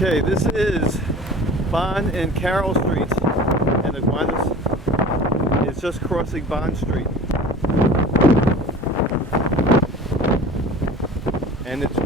Okay, this is Bond and Carroll Streets, and the Gowanus is just crossing Bond Street. And it's